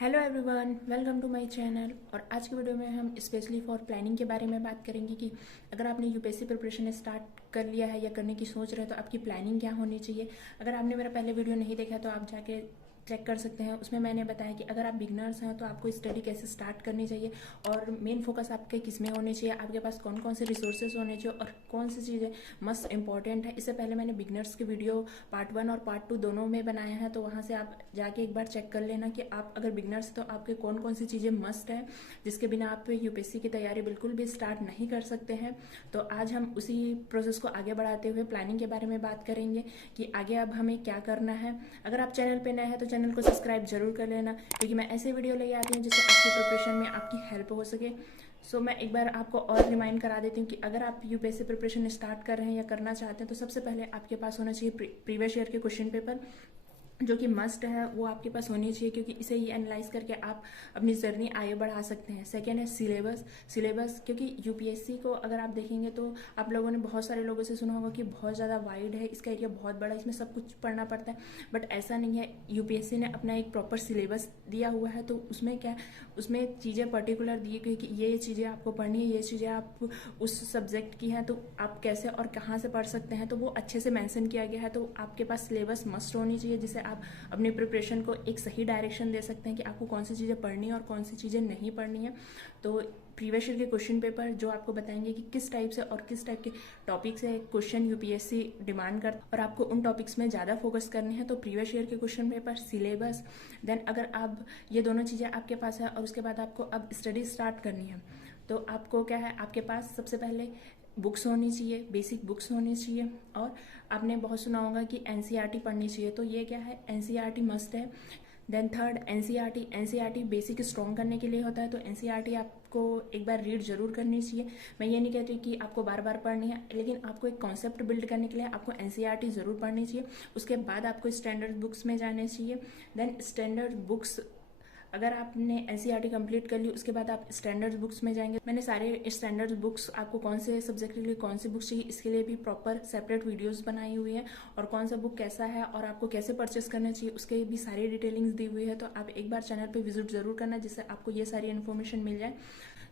Hello everyone, welcome to my channel. और आज की वीडियो में हम स्पेशली फॉर प्लानिंग के बारे में बात करेंगे कि अगर आपने यूपीएससी प्रिपरेशन स्टार्ट कर लिया है या करने की सोच रहे हैं तो आपकी प्लानिंग क्या होनी चाहिए। अगर आपने मेरा पहले वीडियो नहीं देखा तो आप जाके चेक कर सकते हैं। उसमें मैंने बताया कि अगर आप बिगनर्स हैं तो आपको स्टडी कैसे स्टार्ट करनी चाहिए और मेन फोकस आपके किस में होनी चाहिए, आपके पास कौन कौन से रिसोर्सेज होने चाहिए और कौन सी चीज़ें मस्ट इंपॉर्टेंट है। इससे पहले मैंने बिगनर्स की वीडियो पार्ट 1 और पार्ट 2 दोनों में बनाया है, तो वहाँ से आप जाके एक बार चेक कर लेना कि आप अगर बिगनर्स हैं तो आपके कौन कौन सी चीज़ें मस्ट है जिसके बिना आप यूपीएससी की तैयारी बिल्कुल भी स्टार्ट नहीं कर सकते हैं। तो आज हम उसी प्रोसेस को आगे बढ़ाते हुए प्लानिंग के बारे में बात करेंगे कि आगे अब हमें क्या करना है। अगर आप चैनल पे नए हैं तो चैनल को सब्सक्राइब जरूर कर लेना, क्योंकि मैं ऐसे वीडियो ले आती हूँ जिससे आपकी प्रिपरेशन में आपकी हेल्प हो सके। मैं एक बार आपको और रिमाइंड करा देती हूँ कि अगर आप यूपीएससी प्रिपरेशन स्टार्ट कर रहे हैं या करना चाहते हैं तो सबसे पहले आपके पास होना चाहिए प्रीवियस ईयर के क्वेश्चन पेपर, जो कि मस्ट है, वो आपके पास होनी चाहिए, क्योंकि इसे ही एनालाइज करके आप अपनी जर्नी आगे बढ़ा सकते हैं। सेकेंड है सिलेबस, क्योंकि यूपीएससी को अगर आप देखेंगे तो आप लोगों ने बहुत सारे लोगों से सुना होगा कि बहुत ज़्यादा वाइड है, इसका एरिया बहुत बड़ा है, इसमें सब कुछ पढ़ना पड़ता है। बट ऐसा नहीं है। यूपीएससी ने अपना एक प्रॉपर सिलेबस दिया हुआ है, तो उसमें क्या, उसमें चीज़ें पर्टिकुलर दी है कि ये चीज़ें आपको पढ़नी है, ये चीज़ें आप उस सब्जेक्ट की हैं, तो आप कैसे और कहाँ से पढ़ सकते हैं, तो वो अच्छे से मेंशन किया गया है। तो आपके पास सिलेबस मस्ट होनी चाहिए, जिससे आप अपनी प्रिपरेशन को एक सही डायरेक्शन दे सकते हैं कि आपको कौन सी चीज़ें पढ़नी है और कौन सी चीज़ें नहीं पढ़नी है। तो प्रीवियस ईयर के क्वेश्चन पेपर जो आपको बताएंगे कि किस टाइप से और किस टाइप के टॉपिक से क्वेश्चन यूपीएससी डिमांड करता है और आपको उन टॉपिक्स में ज़्यादा फोकस करने हैं, तो प्रीवियस ईयर के क्वेश्चन पेपर, सिलेबस, देन अगर आप ये दोनों चीज़ें आपके पास है और उसके बाद आपको अब स्टडी स्टार्ट करनी है, तो आपको क्या है, आपके पास सबसे पहले बुक्स होनी चाहिए, बेसिक बुक्स होनी चाहिए। और आपने बहुत सुना होगा कि एनसीईआरटी पढ़नी चाहिए, तो ये क्या है, एनसीईआरटी मस्ट है। Then third NCERT basic strong करने के लिए होता है, तो एनसीईआरटी आपको एक बार रीड जरूर करनी चाहिए। मैं ये नहीं कहती कि आपको बार बार पढ़नी है, लेकिन आपको एक कॉन्सेप्ट बिल्ड करने के लिए आपको एनसीईआरटी जरूर पढ़नी चाहिए। उसके बाद आपको स्टैंडर्ड बुक्स में जाने चाहिए। देन स्टैंडर्ड बुक्स, अगर आपने एनसीईआरटी कंप्लीट कर ली उसके बाद आप स्टैंडर्ड बुक्स में जाएंगे। मैंने सारे स्टैंडर्ड बुक्स, आपको कौन से सब्जेक्ट के लिए कौन सी बुक्स चाहिए इसके लिए भी प्रॉपर सेपरेट वीडियोस बनाई हुई है, और कौन सा बुक कैसा है और आपको कैसे परचेस करना चाहिए उसके भी सारी डिटेलिंग्स दी हुई है। तो आप एक बार चैनल पर विजिट जरूर करना, जिससे आपको ये सारी इन्फॉर्मेशन मिल जाए।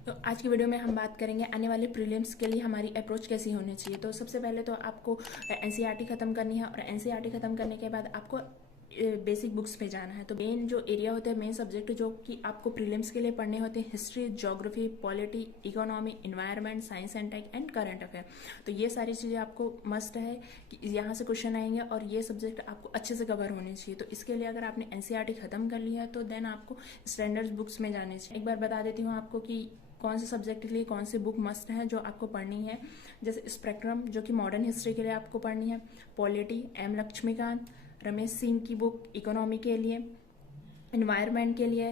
तो आज की वीडियो में हम बात करेंगे आने वाले प्रीलिम्स के लिए हमारी अप्रोच कैसी होनी चाहिए। तो सबसे पहले तो आपको एनसीईआरटी खत्म करनी है, और एनसीईआरटी खत्म करने के बाद आपको बेसिक बुक्स पे जाना है। तो मेन जो एरिया होते हैं, मेन सब्जेक्ट जो कि आपको प्रीलिम्स के लिए पढ़ने होते हैं, history, geography, polity, economy, environment, science and tech and current affair. तो ये सारी चीज़ें आपको मस्ट है कि यहाँ से क्वेश्चन आएंगे और ये सब्जेक्ट आपको अच्छे से कवर होने चाहिए। तो इसके लिए अगर आपने एनसीईआरटी खत्म कर लिया है तो देन आपको स्टैंडर्ड बुक्स में जाने चाहिए। एक बार बता देती हूँ आपको कि कौन से सब्जेक्ट के लिए कौन सी बुक मस्ट है जो आपको पढ़नी है। जैसे स्पेक्ट्रम, जो कि मॉडर्न हिस्ट्री के लिए आपको पढ़नी है। पॉलिटी, एम लक्ष्मीकांत, रमेश सिंह की बुक इकोनॉमी के लिए। इन्वायरमेंट के लिए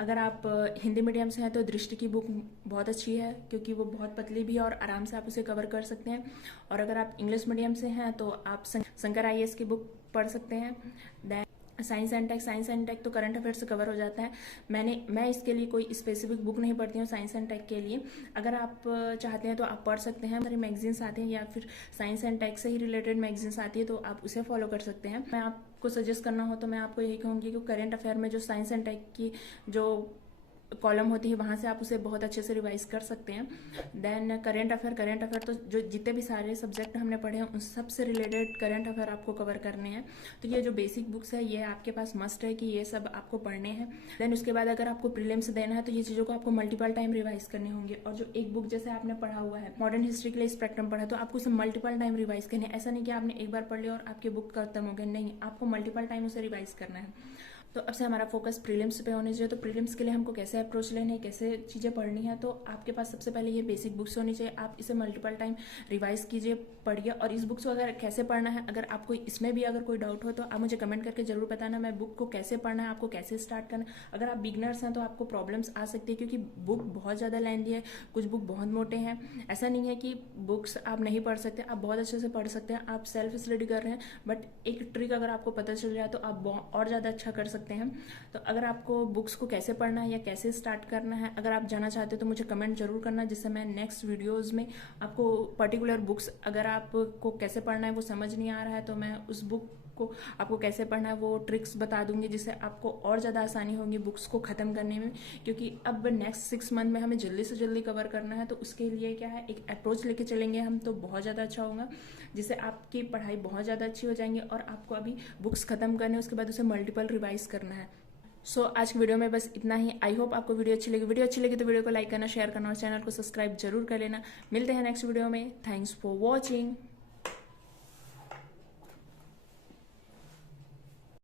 अगर आप हिंदी मीडियम से हैं तो दृष्टि की बुक बहुत अच्छी है, क्योंकि वो बहुत पतली भी है और आराम से आप उसे कवर कर सकते हैं। और अगर आप इंग्लिश मीडियम से हैं तो आप शंकर आईएएस की बुक पढ़ सकते हैं। दैन साइंस एंड टेक तो करंट अफेयर से कवर हो जाता है। मैं इसके लिए कोई स्पेसिफिक बुक नहीं पढ़ती हूँ साइंस एंड टेक के लिए। अगर आप चाहते हैं तो आप पढ़ सकते हैं, हमारी मैगजीन्स आते हैं या फिर साइंस एंड टेक से ही रिलेटेड मैगजीन्स आती है, तो आप उसे फॉलो कर सकते हैं। मैं आपको सजेस्ट करना हो तो मैं आपको यही कहूँगी कि करंट अफेयर में जो साइंस एंड टेक की जो कॉलम होती है वहाँ से आप उसे बहुत अच्छे से रिवाइज कर सकते हैं। देन करंट अफेयर तो जो जितने भी सारे सब्जेक्ट हमने पढ़े हैं उन सब से रिलेटेड करंट अफेयर आपको कवर करने हैं। तो ये जो बेसिक बुक्स है ये आपके पास मस्ट है कि ये सब आपको पढ़ने हैं। देन उसके बाद अगर आपको प्रीलिम्स देना है तो ये चीज़ों को आपको मल्टीपल टाइम रिवाइज करने होंगे। और जो एक बुक जैसे आपने पढ़ा हुआ है, मॉडर्न हिस्ट्री के लिए स्पेक्ट्रम पढ़ा, तो आपको उसे मल्टीपल टाइम रिवाइज करने हैं। ऐसा नहीं कि आपने एक बार पढ़ लिया और आपकी बुक खत्म हो गई, नहीं, आपको मल्टीपल टाइम उसे रिवाइज करना है। तो अब से हमारा फोकस प्रीलिम्स पे होने चाहिए। तो प्रीलिम्स के लिए हमको कैसे अप्रोच लेने हैं, कैसे चीज़ें पढ़नी है, तो आपके पास सबसे पहले ये बेसिक बुक्स होनी चाहिए। आप इसे मल्टीपल टाइम रिवाइज कीजिए, पढ़िए। और इस बुक्स को अगर कैसे पढ़ना है, अगर आपको इसमें भी अगर कोई डाउट हो तो आप मुझे कमेंट करके जरूर बताना, मैं बुक को कैसे पढ़ना है, आपको कैसे स्टार्ट करना है। अगर आप बिगनर्स हैं तो आपको प्रॉब्लम्स आ सकती है, क्योंकि बुक बहुत ज़्यादा लेंथी है, कुछ बुक बहुत मोटे हैं। ऐसा नहीं है कि बुक्स आप नहीं पढ़ सकते, आप बहुत अच्छे से पढ़ सकते हैं। आप सेल्फ स्टडी कर रहे हैं, बट एक ट्रिक अगर आपको पता चल जाए तो आप और ज़्यादा अच्छा कर सकते हैं। तो अगर आपको बुक्स को कैसे पढ़ना है या कैसे स्टार्ट करना है, अगर आप जानना चाहते हो तो मुझे कमेंट जरूर करना, जिससे मैं नेक्स्ट वीडियोस में आपको पर्टिकुलर बुक्स, अगर आपको कैसे पढ़ना है वो समझ नहीं आ रहा है, तो मैं उस बुक आपको कैसे पढ़ना है वो ट्रिक्स बता दूंगी, जिससे आपको और ज़्यादा आसानी होगी बुक्स को ख़त्म करने में। क्योंकि अब नेक्स्ट 6 मंथ में हमें जल्दी से जल्दी कवर करना है, तो उसके लिए क्या है, एक अप्रोच लेके चलेंगे हम तो बहुत ज़्यादा अच्छा होगा, जिससे आपकी पढ़ाई बहुत ज़्यादा अच्छी हो जाएंगी। और आपको अभी बुक्स ख़त्म करने, उसके बाद उसे मल्टीपल रिवाइज करना है। आज की वीडियो में बस इतना ही। आई होप आपको वीडियो अच्छी लगी। वीडियो अच्छी लगी तो वीडियो को लाइक करना, शेयर करना और चैनल को सब्सक्राइब जरूर कर लेना। मिलते हैं नेक्स्ट वीडियो में। Thanks for watching.